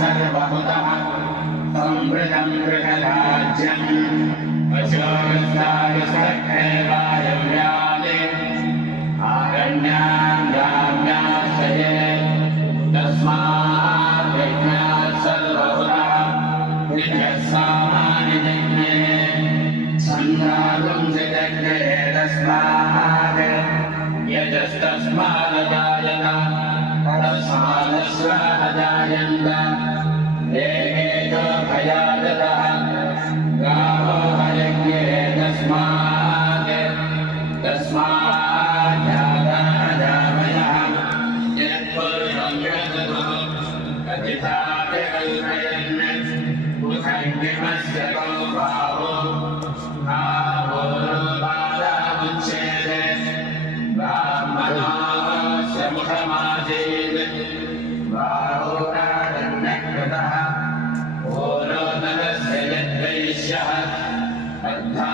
सर्वभूतः संवृतं गृहराज्यम् वशोस्तायुसखेवायव्यादे आरण्यां ग्राम्याश्रये तस्मात् यज्ञात् सर्वभूतः नित्यस्सामानि यज्ञे सन्धातुंसितज्ञे तस्मात् यजस्तस्मादजायत तस्मादस्वादजायन्त देहेतो भयादतः गावो हयज्ञे तस्मात् जाताजामयः यत्पूर्वं विरजतः कथितापि कल्पयन् बुधङ्गिमस्य को भावो बालामुच्यते ब्राह्मणोऽस्य मुखमासीत् बाहुरादन्यकृतः पूर्वोदरस्य यद्वैश्यः अद्धा